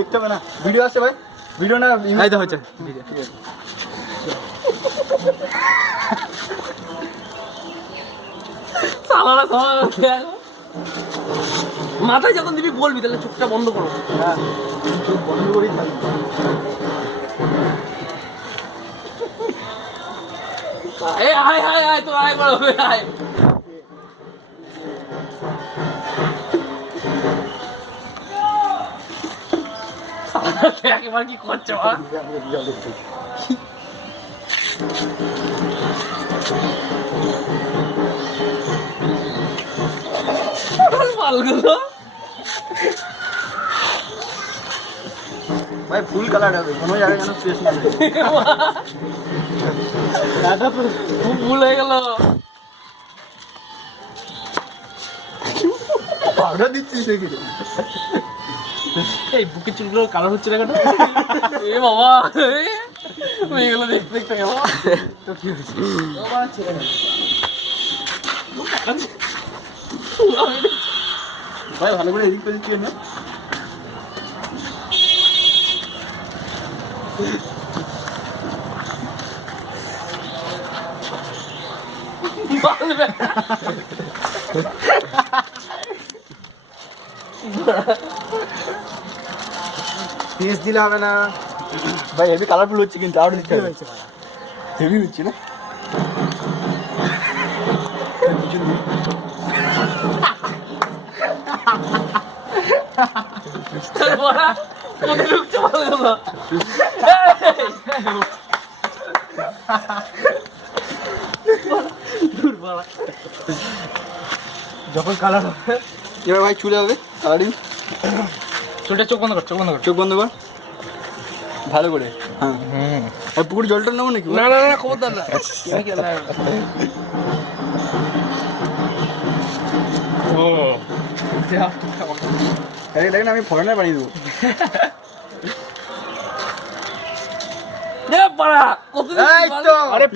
দেখতে হবে না, ভিডিও আসছে ভাই, ভিডিও না এই তো হচ্ছে ভিডিও। ঠিক আছে। সালারা মাথায় যখন দিবি বলবি, তাহলে চোখটা বন্ধ করো। হ্যাঁ চোখ বন্ধ করেই থাকবি। এ আয় আয় আয়, তো আয় বড় হবে, আয়। একেবার কি করছে মালগুলো? ভাই ফুল কালার হবে, কোনো জায়গায় যেন স্পেস না থাকে। খুব ভুল হয়ে গেল। পাউডার দিচ্ছিস নাকি? এই বুকের চুলগুলো কালার হচ্ছে না কেন? এ বাবা, এগুলো দেখতে দেখতে গেল। তো কি হয়েছে? ভাই ভালো করে এডিট করে দিচ্ছি না? পিস দিলে হবে না ভাই হেভি কালারফুল হচ্ছে কিন্তু, আরো দিতে হবে। হেভি হচ্ছে না? যখন কালার হবে এবার ভাই চুলে হবে কালারিং। চুলটা চোখ বন্ধ কর, চোখ বন্ধ কর। চোখ বন্ধ কর ভালো করে। হ্যাঁ আর পুকুর জলটা নেবো নাকি? না না না, খবরদার না। ও দেখেন আমি ফরেনার বানিয়ে দেবো। এই তো আরে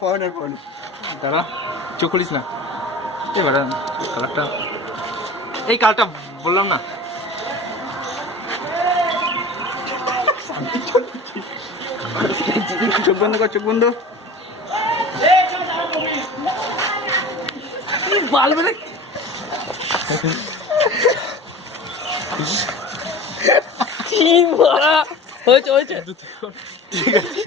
ফরেনার দাঁড়া, চোখ খুলিস না। এবার কালারটা, এই কালারটা বললাম না। চোখ বন্ধ কর, চোখ বন্ধ। হয়েছে হয়েছে, ঠিক আছে